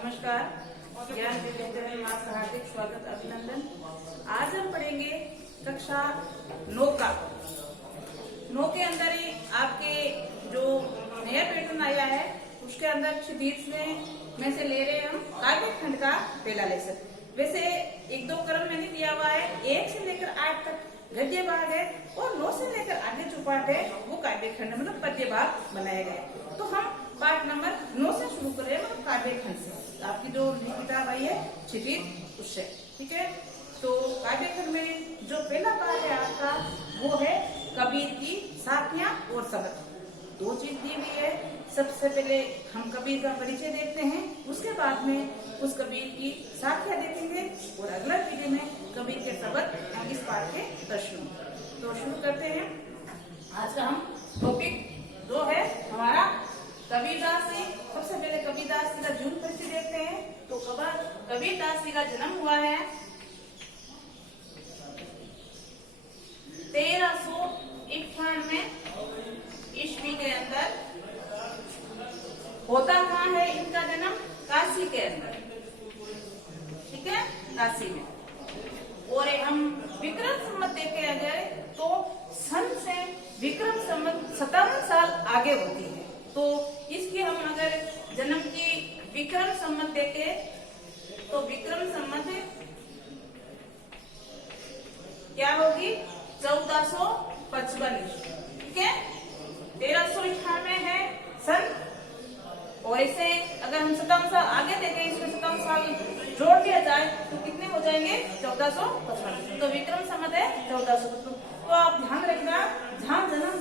नमस्कार। ज्ञान के केंद्र में आपका हार्दिक स्वागत अभिनंदन। आज हम पढ़ेंगे कक्षा 9 का। 9 के अंदर ही आपके जो नया पैटर्न आया है उसके अंदर 20 में से ले रहे हैं हम काव्य खंड का पहला लेसन। वैसे 1-2 क्रम मैंने दिया हुआ है, 1 से लेकर 8 तक गद्य भाग है और 9 से लेकर आगे जो पाठ है वो काव्य खंड मतलब पद्य भाग बनाया गया है। तो हम पाठ नंबर 9 से शुरू कर रहे हैं मतलब काव्य खंड से। आपकी जो किताब आई है क्षितिज उससे, ठीक है। तो काव्य खंड में जो पहला पाठ है आपका वो है कबीर की साखियां और शब्द। 2 चीज दी हुई है। सबसे पहले हम कबीर का परिचय देखते हैं, उसके बाद में उस कबीर की साखियां देखेंगे और अगला वीडियो में कबीर के शब्द हम इस पाठ के प्रश्नों। तो शुरू करते हैं। आज का हम टॉपिक 2 है हमारा कबीरदास जी। सबसे पहले कबीरदास जी का जीवन परिचय देखते हैं। तो कबीरदास जी का जन्म हुआ है 1391 ईस्वी के अंदर। होता कहाँ है इनका जन्म? काशी के अंदर, ठीक है, काशी में। और हम विक्रम संवत देखे अगर तो सन से विक्रम संवत 57 साल आगे होती है। तो इसकी हम अगर जन्म की विक्रम संवत देखे तो विक्रम संवत क्या होगी? 1455, ठीक है। 1391 है सन, और ऐसे अगर हम 57 साल आगे देखें, इसमें 57 साल जोड़ दिया जाए तो कितने हो जाएंगे? 1455। तो विक्रम संवत है 1455। तो आप ध्यान रखना, जहाँ जन्म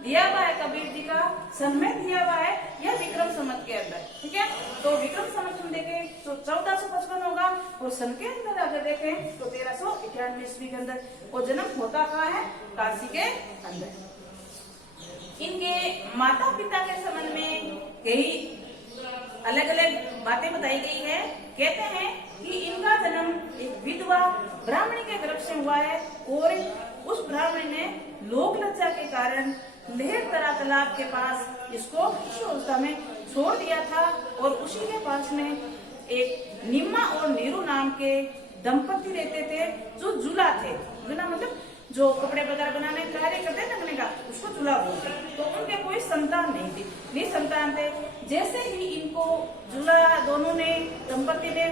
दिया हुआ है कबीर जी का सन में दिया हुआ है यह विक्रम संवत के अंदर, ठीक है। तो विक्रम संवत हम देखें तो 1455 होगा और सन के अंदर अगर देखें तो 1391 ईस्वी के अंदर। और जन्म होता कहाँ है? काशी के अंदर। इनके माता पिता के संबंध में कई अलग अलग बातें बताई गई है। कहते हैं कि इनका जन्म एक विधवा ब्राह्मणी के गर्भ से हुआ है और उस ब्राह्मण ने लोक लज्जा के कारण लहरतरा तालाब के पास इसको किशोरावस्था में छोड़ दिया था। और उसी के पास में एक निम्मा और नीरू नाम के दंपति रहते थे जो जुला थे। जुला मतलब जो कपड़े वगैरह बनाने का कार्य करते हैं ना, का उसको जुला बोलते। तो उनके कोई संतान नहीं थी, निसंतान थे। जैसे ही इनको जुला दोनों ने दंपति ने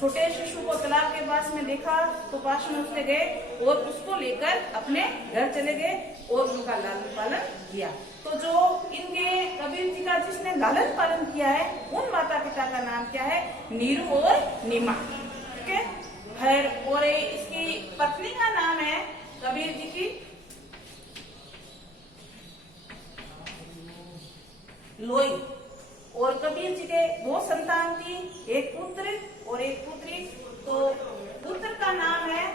छोटे शिशु को तालाब के पास में देखा तो पास में उसने गए और उसको लेकर अपने घर चले गए और उनका लालन पालन किया। तो जो इनके कबीर जी का जिसने लालन पालन किया है उन माता पिता का नाम क्या है? नीरू और निमा, ठीक है। और इसकी पत्नी का नाम है कबीर जी की लोई। और कबीर जी के 2 संतान थी, एक पुत्र और एक पुत्री। तो पुत्र का नाम है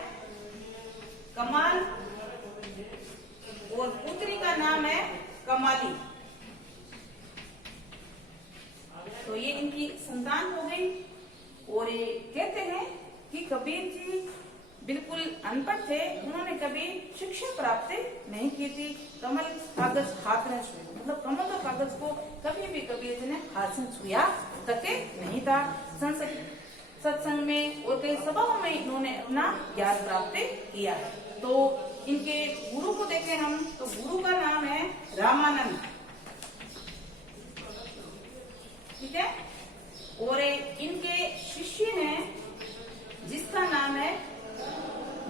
कमाल और पुत्री का नाम है कमाली। तो ये इनकी संतान हो गई। और ये कहते हैं कि कबीर जी बिल्कुल अनपढ़ थे, उन्होंने कभी शिक्षा प्राप्त नहीं की थी। कमल कागज हाथ में छुए, मतलब कमल और कागज को कभी भी कबीर जी ने हाथ से छुआ तक नहीं था। सत्संग में और कई सभाओं में इन्होंने अपना ज्ञान प्राप्त किया। तो इनके गुरु को देखें हम तो गुरु का नाम है रामानंद, ठीक है। और इनके शिष्य हैं जिसका नाम है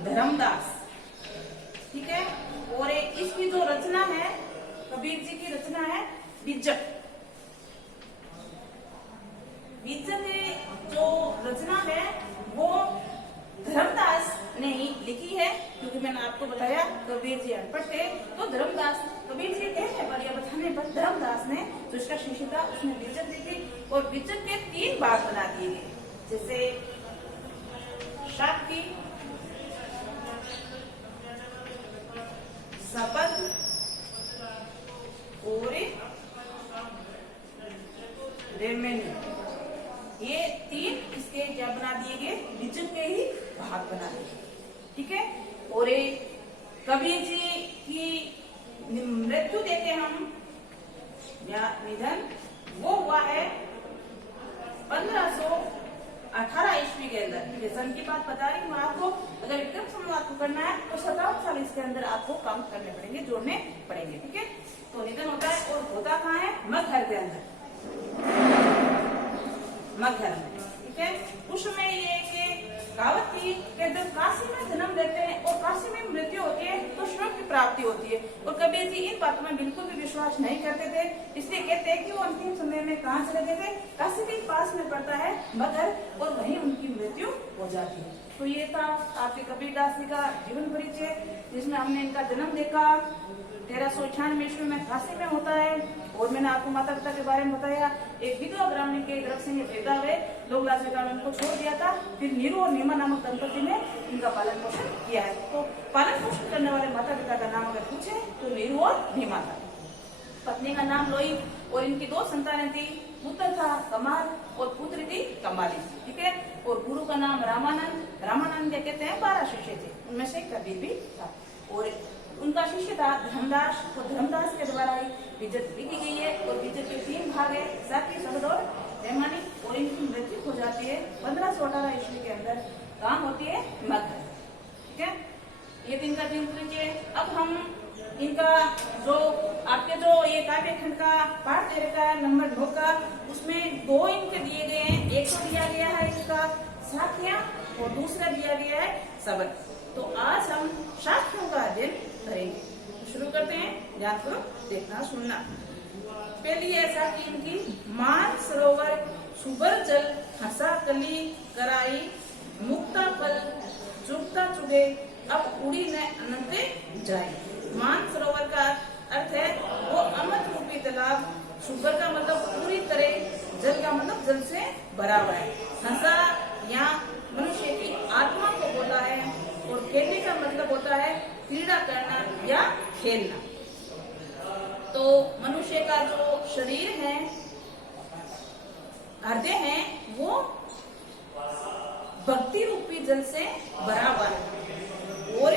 धर्मदास, ठीक है। और इसकी जो रचना है कबीर जी की रचना है बिज्जक। बिज्जक जो रचना है वो धर्मदास ने ही लिखी है, क्योंकि मैंने आपको बताया कबीर जी अनपढ़ थे। तो धर्मदास कबीर जी कहने पर या बताने पर धर्मदास ने जो इसका शिष्य था उसने बिज्जक लिखी। और बिज्जक के 3 भाग बना दिए गए, जैसे शाक्ति, शपथ और रेमेनी। ये 3 इसके क्या बना दिए गए? बिज्जक के ही भाग बना दिए, ठीक है। और कबीर जी की मृत्यु देखे हम या निधन वो हुआ है 1518 ईस्वी के अंदर, ये सन की बात बता रही हूँ आपको। अगर विक्रम संवत को करना है तो 57 साल इसके अंदर आपको काम करने पड़ेंगे, जोड़ने पड़ेंगे, ठीक है। तो निधन होता है और होता कहाँ है? मगहर के अंदर, मगहर में, ठीक है। उस समय ये कहावत थी कि जब काशी में जन्म लेते हैं और काशी में मृत्यु होती है तो स्वर्ग की प्राप्ति होती है। और कबीर जी इन बातों में बिल्कुल भी विश्वास नहीं करते थे, इसलिए कहते हैं कि वो अंतिम समय में कहाँ चले गए थे? काशी के पास में पड़ता है मगहर, और वहीं उनकी मृत्यु हो जाती है। तो ये था आपके कबीरदास जी का जीवन परिचय, जिसमें हमने इनका जन्म देखा 1398 ईस्वी में काशी में होता है। और मैंने आपको माता पिता के बारे में बताया। एक विधवा ब्राह्मणी के तरफ से ये पैदा हुए, लोग लाज के कारण उनको छोड़ दिया था। फिर नीरू और नीमा नामक दंपति ने इनका पालन पोषण किया है। तो पालन पोषण करने वाले माता पिता का नाम अगर पूछे तो नीरू और नीमा था। पत्नी का नाम लोई, और इनकी 2 संतानें थी, पुत्र था कमाल और पुत्री थी कमाली, ठीक है। और गुरु का नाम रामानंद, रामानंद कहते हैं 12 शिष्य थे, उनमें से कबीर भी था। और उनका शिष्य था धर्मदास, और धर्मदास के द्वारा ही विजत लिखी गई है। और विजत के 3 भाग है, साकी, शब्द और जयमानी। और इनकी मृत्यु हो जाती है 1518 ईस्वी के अंदर, काम होती है मगहर, ठीक है। ये 3 का दिन परिचय। अब हम इनका जो आपके जो ये काव्य खंड का पाठ दे रखा है नंबर 2 का, उसमें 2 इनके दिए गए हैं। एक तो दिया गया है इसका साखियां और दूसरा दिया गया है सबक। तो आज हम साखियों का अध्ययन करेंगे। शुरू करते हैं, ध्यानपूर्वक देखना सुनना। पहली है साखी इनकी, मान सरोवर सुबर जल हंसा कली कराई, मुक्ता फल चुगता चुगे अब उड़ी न अनंत जाए। मान सरोवर का अर्थ है वो अमृत रूपी तालाब, सुबर का मतलब पूरी तरह, जल का मतलब जल से भरा हुआ है। हंसा यहाँ मनुष्य की आत्मा को बोला है, और खेलने का मतलब होता है क्रीड़ा करना या खेलना। तो मनुष्य का जो शरीर है, हृदय है, वो भक्ति रूपी जल से भरा हुआ है, और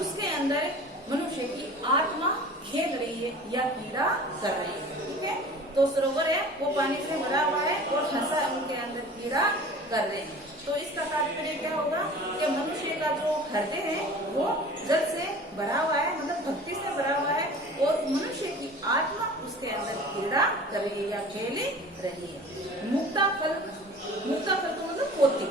उसके अंदर मनुष्य की आत्मा खेल रही है या क्रीड़ा कर रही है, ठीक है। तो सरोवर है वो पानी से भरा हुआ है, और हंसा उनके अंदर क्रीड़ा कर रहे हैं। तो इसका तात्पर्य क्या होगा कि मनुष्य का जो हृदय है वो जल से भरा हुआ है, मतलब भक्ति से भरा हुआ है, और मनुष्य की आत्मा उसके अंदर क्रीड़ा कर रही है या खेल रही है। मुक्ता फल तो मतलब मोती,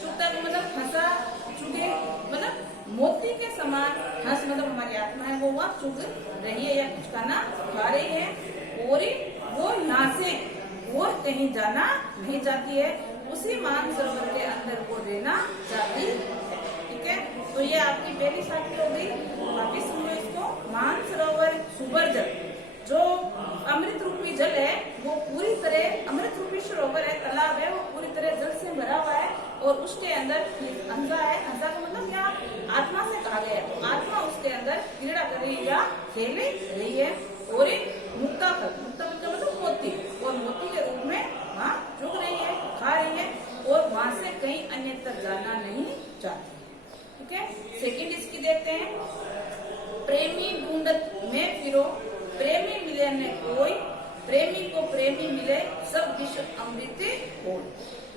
चुगता का मतलब हंसा, चुगे मतलब मोती के समान, हंस मतलब हमारी आत्मा है वो वह चुग रही है या कुछ खाना खा रही है, और वो यहाँ से और कहीं जाना नहीं चाहती है, उसी मान सरोवर के अंदर वो रहना चाहती है, ठीक है। तो ये आपकी पहली साखी हो गई। वापिस सुनो इसको। मान सरोवर सुबर जल, जो अमृत रूपी जल है वो पूरी तरह, अमृत रूपी सरोवर है, तालाब है, वो पूरी तरह जल से भरा हुआ है, और उसके अंदर हंसा है। हंसा का मतलब क्या? आत्मा से कहा गया है। तो आत्मा उसके अंदर क्रीड़ा कर रही है या खेल रही है। और मुक्ता फल का मतलब मोती, और मोती के रूप में वहाँ चुग रही है, खा रही है, और वहां से कहीं अन्य तक जाना नहीं चाहती, ठीक है। सेकंड इसकी देखते हैं। प्रेमी ढूंढत में फिरो, प्रेमी मिले न कोई, प्रेमी को प्रेमी मिले सब विश्व अमृत हो।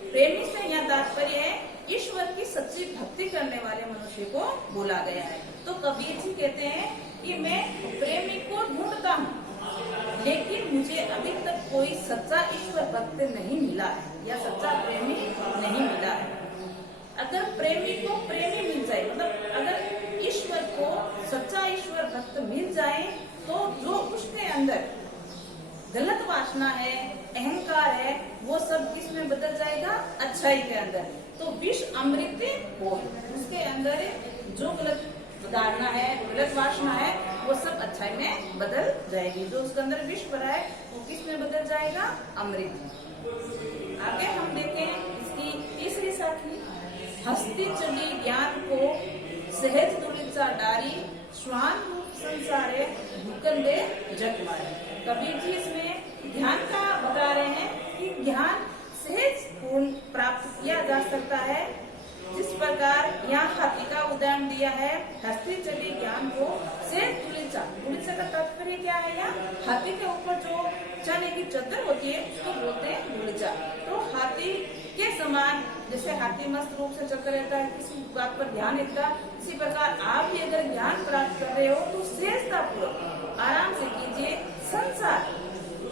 प्रेमी से यह तात्पर्य है ईश्वर की सच्ची भक्ति करने वाले मनुष्य को बोला गया है। तो कबीर जी कहते हैं कि मैं प्रेमी को ढूंढता हूँ, लेकिन मुझे अभी तक कोई सच्चा ईश्वर भक्त नहीं मिला है या सच्चा प्रेमी नहीं मिला है। अगर प्रेमी को प्रेमी मिल जाए, मतलब अगर ईश्वर को सच्चा ईश्वर भक्त मिल जाए, तो जो उसके अंदर गलत वासना है, अहंकार है, वो सब किसमें बदल जाएगा? अच्छाई के अंदर। तो विष अमृत हो, उसके अंदर जो गलत धारणा है, गलत वासना है, वो सब अच्छाई में बदल जाएगी। जो उसके अंदर विष भरा है वो किस में बदल जाएगा? अमृत। आगे हम देखें इसकी तीसरी साखी। हस्ती चली ज्ञान को सहज तुलिचा डारी, स्वान रूप संसारे भूखंडे जग मारे। कबीर जी इसमें ध्यान का बता रहे हैं कि ज्ञान सहज पूर्ण प्राप्त किया जा सकता है। जिस प्रकार यहाँ हाथी का उदाहरण दिया है, हस्ती चली ज्ञान को सहज तुलिचा। तुलिचा का तात्पर्य क्या है? यहाँ हाथी के ऊपर जो चने की चद्दर होती है उसको बोलते हैं ऊर्जा। तो हाथी के समान, जैसे हाथी मस्त रूप से चलता रहता है, किसी बात पर ध्यान देता, इसी प्रकार आप भी अगर ज्ञान प्राप्त कर रहे हो तो सहजता पूर्वक आराम से कीजिए। संसार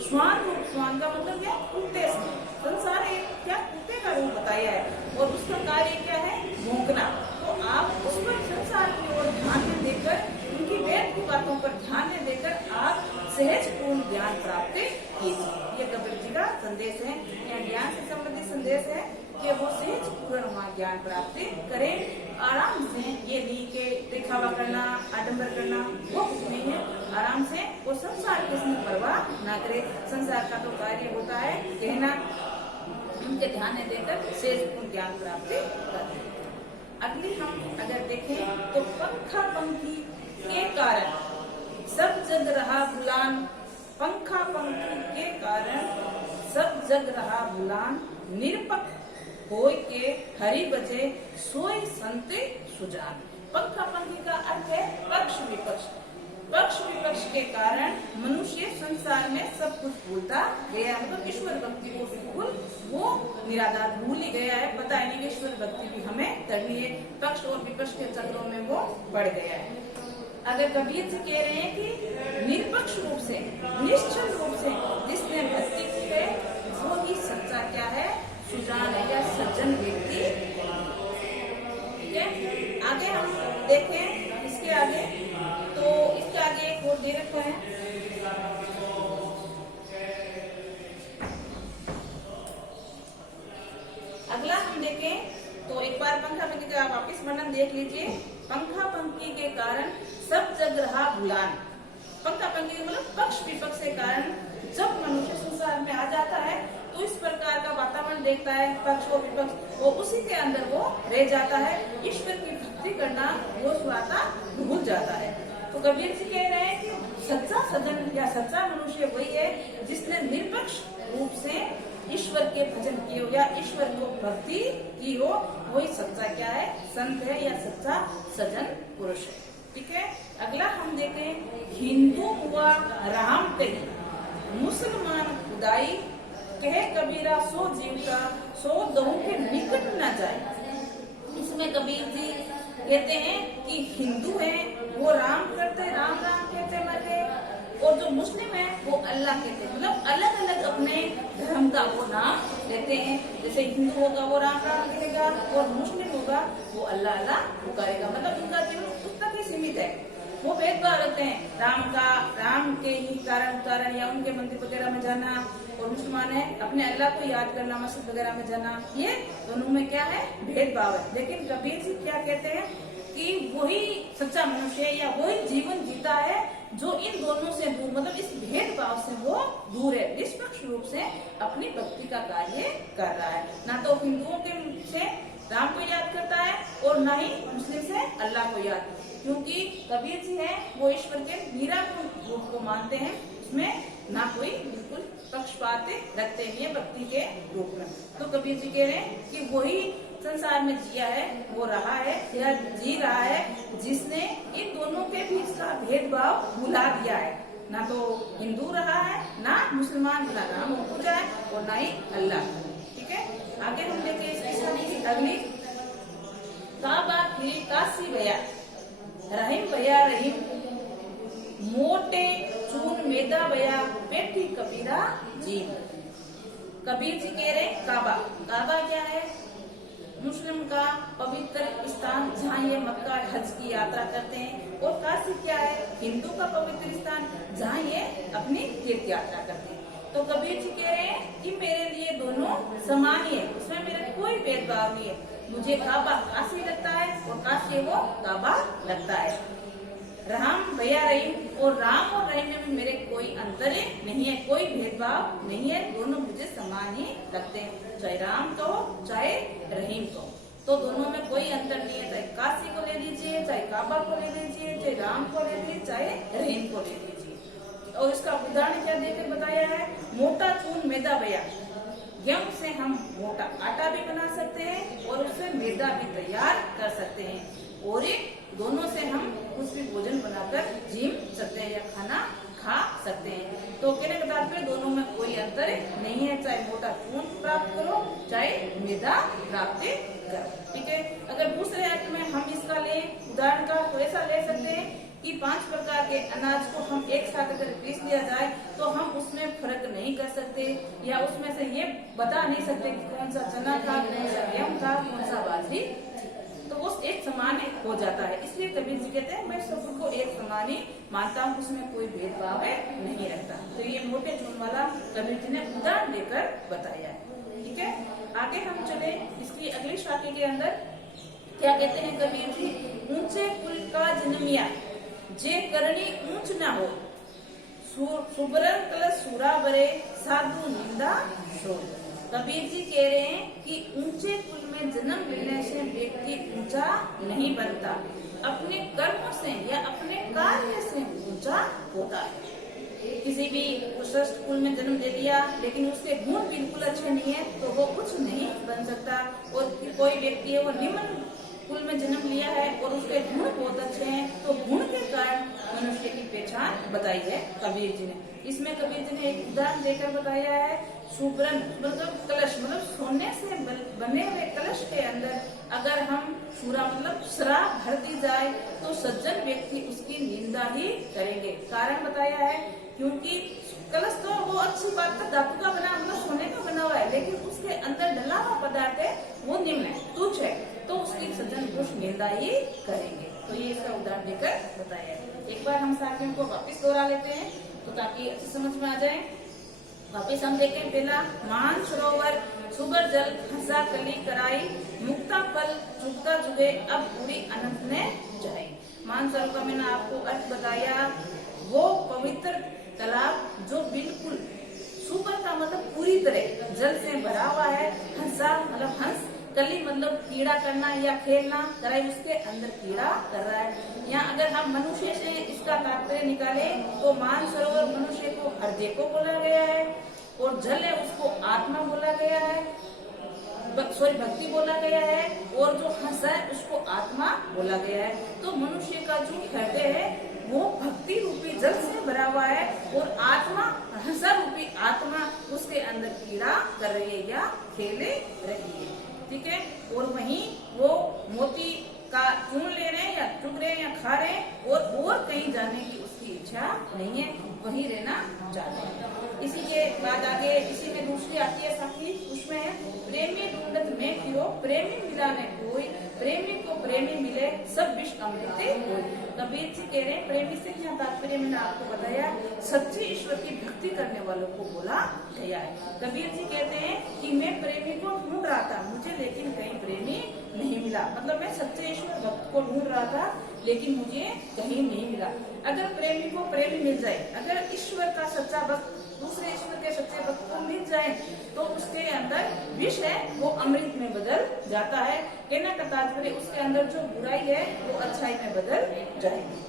श्वान रूप, श्वान का मतलब क्या, कुत्ते से, संसार एक क्या कुत्ते का रूप बताया है और उसका कार्य क्या है, भौंकना। तो आप उस पर संसार की ओर ध्यान में देकर, उनकी वेद की बातों पर ध्यान में देकर आप सहज पूर्ण ज्ञान प्राप्त कीजिए। ये कबीर जी का संदेश है, यह ज्ञान से संबंधित संदेश है कि वो सहज पूर्ण वहाँ ज्ञान प्राप्त करें आराम से। ये नहीं के दिखावा करना, आडंबर करना, वो कुछ नहीं है। आराम से वो संसार की इसमें परवाह ना करे। संसार का तो कार्य होता है कहना, उनके ध्यान में देकर सहज पूर्ण ज्ञान प्राप्त करें। अगली हम अगर देखें तो पंखा पंखी के कारण सब जग रहा भुलान, पंखा पंखी के कारण सब जग रहा भुलान, निरपक्ष होय के हरि बजे सोई संते सुजान। पंखा पंखी का अर्थ है पक्ष विपक्ष। पक्ष विपक्ष के कारण मनुष्य संसार में सब कुछ भूलता गया, मतलब ईश्वर भक्ति को बिल्कुल वो निराधार भूल ही गया है। पता ही नहीं कि ईश्वर भक्ति भी हमें करनी है, पक्ष और विपक्ष के चक्रों में वो पड़ गया है। अगर कबीर जी कह रहे हैं कि निरपक्ष रूप से, निश्चल रूप से जिसने भक्ति की है वो ही सच्चा क्या है, सुजान है या सज्जन व्यक्ति। ठीक है, आगे हम देखें इसके आगे, तो इसके आगे एक और दे रखा है, अगला हम देखें तो एक बार पंखा पंखी का वापिस वर्णन देख लीजिए। पंखा पंखी के कारण सब जग रहा भुलान। पंखा पंखी मतलब पक्ष विपक्ष के कारण जब मनुष्य संसार में आ जाता है तो इस प्रकार का वातावरण देखता है, पक्ष और विपक्ष, वो उसी के अंदर वो रह जाता है। ईश्वर की भक्ति करना वो स्वाता भूल जाता है। तो कबीर जी कह रहे हैं कि सच्चा सज्जन या सच्चा मनुष्य वही है जिसने निरपक्ष रूप से ईश्वर के भजन किए हो या ईश्वर को भक्ति की हो, वही सच्चा क्या है, संत है या सच्चा सज्जन पुरुष है। ठीक है, अगला हम देखें, हिंदू हुआ राम कही, मुसलमान खुदाई, कहे कबीरा सो जीव का, सो दहु के निकट न जाए। इसमें कबीर जी कहते हैं कि हिंदू है वो राम करते, राम राम कहते मरते, और जो मुस्लिम है वो अल्लाह कहते हैं। मतलब अलग अलग अपने धर्म का वो नाम लेते हैं। जैसे हिंदू होगा वो राम राम कहेगा और मुस्लिम होगा वो अल्लाह अल्लाह पुकारेगा। मतलब उनका जीवन उस तक ही सीमित है। वो भेदभाव रखते हैं, राम का, राम के ही कारण या उनके मंदिर वगैरह में जाना, और मुसलमान है अपने अल्लाह को याद करना, मस्जिद वगैरह में जाना। ये दोनों में क्या है, भेदभाव है। लेकिन कबीर जी क्या कहते हैं कि वही सच्चा मनुष्य है या वही जीवन जीता है जो इन दोनों से दूर, मतलब इस भेदभाव से वो दूर है, निष्पक्ष रूप से अपनी भक्ति का कार्य कर रहा है। ना तो हिंदुओं के से राम को याद करता है और ना ही मुस्लिम से अल्लाह को याद, क्योंकि कबीर जी है वो ईश्वर के निराकुल रूप को मानते हैं, उसमें ना कोई बिल्कुल पक्षपात रखते नहीं है भक्ति के रूप में। तो कबीर जी कह रहे हैं कि वही संसार में जिया है, वो रहा है या जी रहा है जिसने इन दोनों के बीच का भेदभाव भुला दिया है। ना तो हिंदू रहा है, ना मुसलमान, ना राम को पूजा है और ना ही अल्लाह। ठीक है, आगे हम देखें इसकी अगली, काबा फिर काशी भैया, रहीम भैया रहीम, मोटे चून मेदा भैया, पेटी कबीरा जी। कबीर जी कह रहे काबा, काबा क्या है, मुस्लिम का पवित्र स्थान जहाँ ये मक्का हज की यात्रा करते हैं, और काशी क्या है, हिंदू का पवित्र स्थान जहाँ ये अपनी तीर्थ यात्रा करते हैं। तो कबीर जी कह रहे हैं कि मेरे लिए दोनों समान ही है, उसमें मेरा कोई भेदभाव नहीं है। मुझे काबा काशी लगता है और काशी वो काबा लगता है। राम भैया रहीम, और राम और रहीम में मेरे कोई अंतर नहीं है, कोई भेदभाव नहीं है, दोनों मुझे समान ही लगते हैं, चाहे राम कहो चाहे रहीम कहो। तो दोनों में कोई अंतर नहीं है, चाहे काशी को ले लीजिए, चाहे काबा को ले लीजिए, चाहे राम को ले लीजिए, चाहे रहीम को ले लीजिए। और इसका उदाहरण क्या देकर बताया है, मोटा चून मैदा भैया, गेहूं से हम मोटा आटा भी बना सकते हैं और उससे मैदा भी तैयार कर सकते हैं, और दोनों से हम कुछ भी भोजन बनाकर जीम सकते हैं या खाना खा सकते हैं। तो कहने का तात्पर्य दोनों में अंतर नहीं है, चाहे मोटा खून प्राप्त करो चाहे मेधा प्राप्त करो। ठीक है, अगर दूसरे अर्थ में हम इसका ले उदाहरण का तो ऐसा ले सकते हैं कि 5 प्रकार के अनाज को हम एक साथ अगर पीस लिया जाए तो हम उसमें फर्क नहीं कर सकते, या उसमें से ये बता नहीं सकते कि कौन सा चना था, कौन सा गेहूं था, कौन सा बाजरी, तो वो एक समान हो जाता है। इसलिए कबीर जी कहते हैं मैं सबको एक समान ही मानता हूँ, उसमें कोई भेदभाव नहीं रखता। तो ये मोटे चून वाला कबीर जी ने उदाहरण देकर बताया है। ठीक है, आगे हम चले इसकी अगली शाखा के अंदर। क्या कहते हैं कबीर जी? ऊंचे कुल का जन्मिया जे करनी ऊंच ना हो, सुबरन कलश सूरा बरे साधु निंदा सो। कबीर जी कह रहे हैं कि ऊंचे कुल में जन्म लेने से व्यक्ति ऊंचा नहीं बनता, अपने कर्मों से या अपने कार्य से ऊंचा होता है। किसी भी श्रेष्ठ कुल में जन्म ले लिया लेकिन उसके गुण बिल्कुल अच्छे नहीं है तो वो कुछ नहीं बन सकता। और कोई व्यक्ति है वो निम्न कुल में जन्म लिया है और उसके गुण बहुत अच्छे हैं तो गुण के कारण मनुष्य की पहचान बताई है कबीर जी ने। इसमें कबीर जी ने एक उदाहरण देकर बताया है, सुब्रन मतलब कलश, मतलब सोने से बने हुए कलश के अंदर अगर हम सूरा मतलब शराब भर दी जाए तो सज्जन व्यक्ति उसकी निंदा ही करेंगे। कारण बताया है क्योंकि कलश तो वो अच्छी बात का धातु का बना, मतलब सोने का बना हुआ है, लेकिन उसके अंदर डला हुआ पदार्थ है वो निम्न है, तुच्छ है, तो उसकी सज्जन पुरुष निंदा ही करेंगे। तो ये इसका उदाहरण देकर बताया है। एक बार हम साथ में उनको वापिस दोहरा लेते हैं तो ताकि अच्छी समझ में आ जाए। वापिस हम देखें, पहला मान सरोवर सुबर जल हंसा कली कराई, मुक्ता फल चुगता चुगे अब पूरी अनंत ने जाए। मान सरोवर का मैंने आपको अर्थ बताया, वो पवित्र तालाब जो बिल्कुल सुपर का मतलब पूरी तरह जल से भरा हुआ है, हंसा मतलब हंस, कली मतलब कीड़ा करना या खेलना, कराई उसके अंदर कीड़ा कर रहा है। यहाँ अगर हम मनुष्य से इसका तात्पर्य निकाले तो मान सरोवर मनुष्य को हृदय को बोला गया है, और जल है उसको आत्मा बोला गया है, सॉरी भक्ति बोला गया है, और जो हंस है उसको आत्मा बोला गया है। तो मनुष्य का जो हृदय है वो भक्ति रूपी जल से भरा हुआ है और आत्मा हंसा रूपी आत्मा उसके अंदर कीड़ा कर रही है या खेले रही है। ठीक है, और वहीं वो मोती का चून ले रहे हैं या चुग रहे हैं या खा रहे हैं और कहीं जाने की उसकी इच्छा नहीं है, वहीं रहना चाहते हैं। इसी के बाद आगे इसी में दूसरी आती है साखी, उसमें है प्रेमी ढूंढत में फिरो प्रेमी मिलाने कोई, प्रेमी को प्रेमी मिले सब विष अमृत कोई। कबीर जी कह रहे हैं प्रेमी से क्या तात्पर्य मैंने आपको बताया, सच्चे ईश्वर की भक्ति करने वालों को बोला गया है। कबीर जी कहते हैं कि मैं प्रेमी को ढूंढ रहा था मुझे लेकिन कहीं प्रेमी नहीं मिला, मतलब मैं सच्चे ईश्वर भक्त को ढूंढ रहा था लेकिन मुझे कहीं नहीं मिला। अगर प्रेमी को प्रेमी मिल जाए, अगर ईश्वर का सच्चा भक्त दूसरे ईश्वर के सच्चे भक्त को मिल जाए तो उसके अंदर विष है वो अमृत में बदल जाता है। कहने का तात्पर्य उसके अंदर जो बुराई है वो अच्छाई में बदल जाएगी।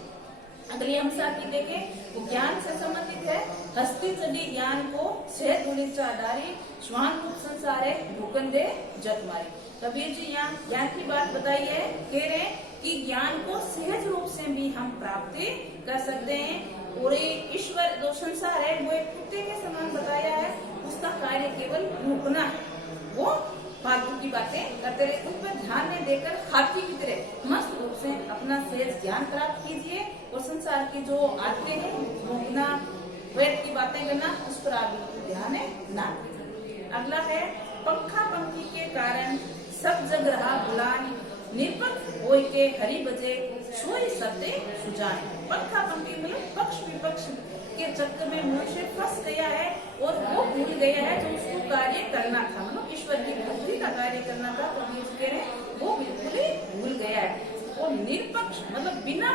अगली हम साथी देखें वो ज्ञान से संबंधित है, हस्ती चढ़ी ज्ञान को सेहत उड़ीचा डारी, श्वान रूप संसार है भूकन दे जग मारी। कबीर जी यहाँ ज्ञान की बात बताई है, कह रहे हैं कि ज्ञान को सहज रूप से भी हम प्राप्ति कर सकते हैं। और ईश्वर जो संसार है वो एक कुत्ते के समान बताया है, उसका कार्य केवल भूकना है, वो फालतू की बातें करते रहे, उन पर ध्यान नहीं देकर हाथी की तरह मस्त रूप से अपना सहज ज्ञान प्राप्त कीजिए और संसार की जो आते हैं भूकना वेद की बातें करना उस पर आप बिल्कुल ध्यान ना दीजिए। अगला है पंखा पंखी के कारण सब जग रहा बुलान, निरपक्ष होय के हरि बजे सोई सत्य सुजान। पंखा पंखी मतलब पक्ष विपक्ष के चक्कर में मनुष्य फंस गया है और वो भूल गया है जो उसको कार्य करना था, मतलब ईश्वर की भक्ति का कार्य करना था, तो कह रहे वो बिल्कुल ही भूल गया है। और निरपक्ष मतलब बिना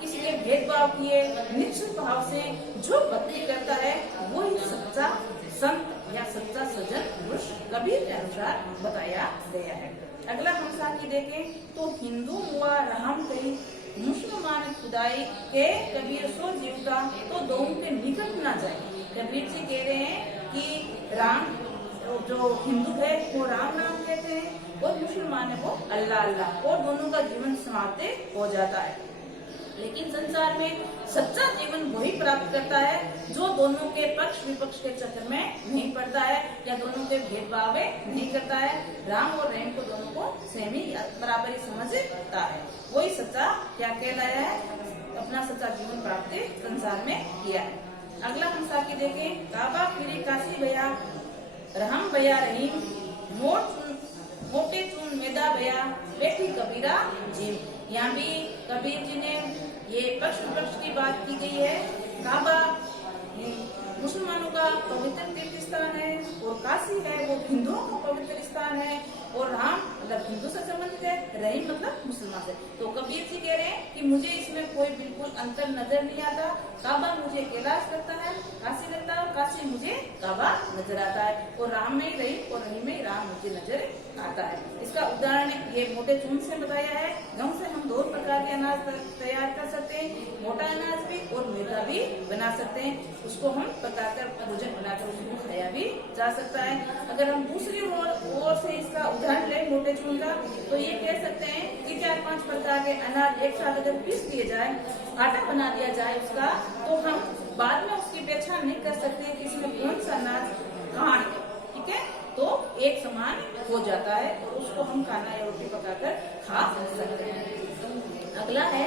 किसी के भेदभाव किए निश्चित भाव से जो भक्ति करता है वो ही सच्चा संत या सच्चा सज्जन पुरुष कबीर के अनुसार बताया गया है। अगला हम साथी देखें तो हिंदू हुआ राम कही, मुसलमान खुदाई के कबीर सो जीवता, तो दोनों के निकट ना जाए। कबीर जी कह रहे हैं कि राम जो हिंदू है वो राम नाम कहते हैं और मुसलमान है वो अल्लाह अल्लाह, और दोनों का जीवन समाप्त हो जाता है। लेकिन संसार में सच्चा जीवन वही प्राप्त करता है जो दोनों के पक्ष विपक्ष के चक्कर में नहीं पड़ता है या दोनों के भेदभाव नहीं करता है। राम और रहीम को दोनों को सेम ही बराबरी समझता है। वही सच्चा क्या कहलाया है, अपना सच्चा जीवन प्राप्ति संसार में किया है। अगला हम साथी देखें, काबा फिरे काशी भया रहम भया रहीम मोटे चून मेदा भया बैठी कबीरा जिम। यहाँ भी कबीर जी ने ये पक्ष विपक्ष की बात की गई है। काबा मुसलमानों का पवित्र तीर्थ स्थान है और काशी है वो हिंदुओं का पवित्र स्थान है और राम मतलब हिंदू से संबंधित है, रहीम मतलब मुसलमान से। तो कबीर जी कह रहे हैं कि मुझे इसमें कोई बिल्कुल अंतर नजर नहीं आता। काबा मुझे कैलाश लगता है, काशी लगता है और काशी मुझे काबा नजर आता है और राम में रहीम और रहीम में राम मुझे नजर आता है। इसका उदाहरण ये मोटे चून से बताया है। गेहूं से हम 2 प्रकार के अनाज तैयार कर सकते हैं, मोटा अनाज भी और मैदा भी बना सकते हैं। उसको हम पकाकर भोजन बनाकर उसको खाया भी जा सकता है। अगर हम दूसरी ओर से इसका उदाहरण लें मोटे चून का, तो ये कह सकते हैं कि 4-5 प्रकार के अनाज एक साथ अगर पीस दिए जाए, आटा बना दिया जाए उसका, तो हम बाद में उसकी पहचान नहीं कर सकते कि इसमें कौन सा अनाज कहाँ है। ठीक है, तो एक समान हो जाता है और उसको हम खाना या रोटी पकाकर खा सकते हैं। अगला है,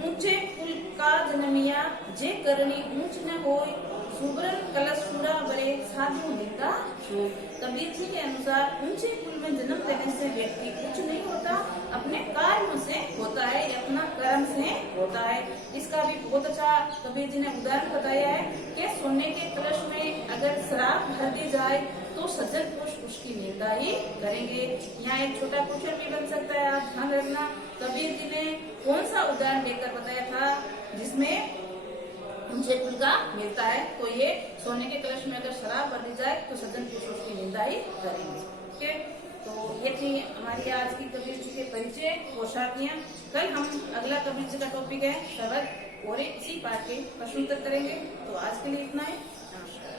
ऊंचे कुल का जन्मिया जे करनी ऊंच न होय सुब्रन कलश सूरा बरे साधु निंदा शो। कबीर जी के अनुसार ऊंचे कुल में जन्म लेने से व्यक्ति उच्च नहीं होता, अपने कर्म से होता है या अपना कर्म से होता है। इसका भी बहुत अच्छा कबीर जी ने उदाहरण बताया है कि सोने के कलश में अगर शराब भर दी जाए तो सज्जन पुरुष उसकी निंदा ही करेंगे। यहाँ एक छोटा क्वेश्चन भी बन सकता है, आप ध्यान रखना। कबीर जी ने कौन सा उदाहरण देकर बताया था जिसमें ऊंचे कुल का मिलता है? तो ये सोने के कलश में अगर शराब भर दी जाए तो सज्जन पुरुष उसकी निंदा ही करेंगे। ठीक है, तो ये थी हमारी आज की कबीर जी के परिचय और साथियां। कल हम अगला कबीर जी का टॉपिक है शबद और इसी पाठ के प्रश्न उत्तर करेंगे। तो आज के लिए इतना है। नमस्कार।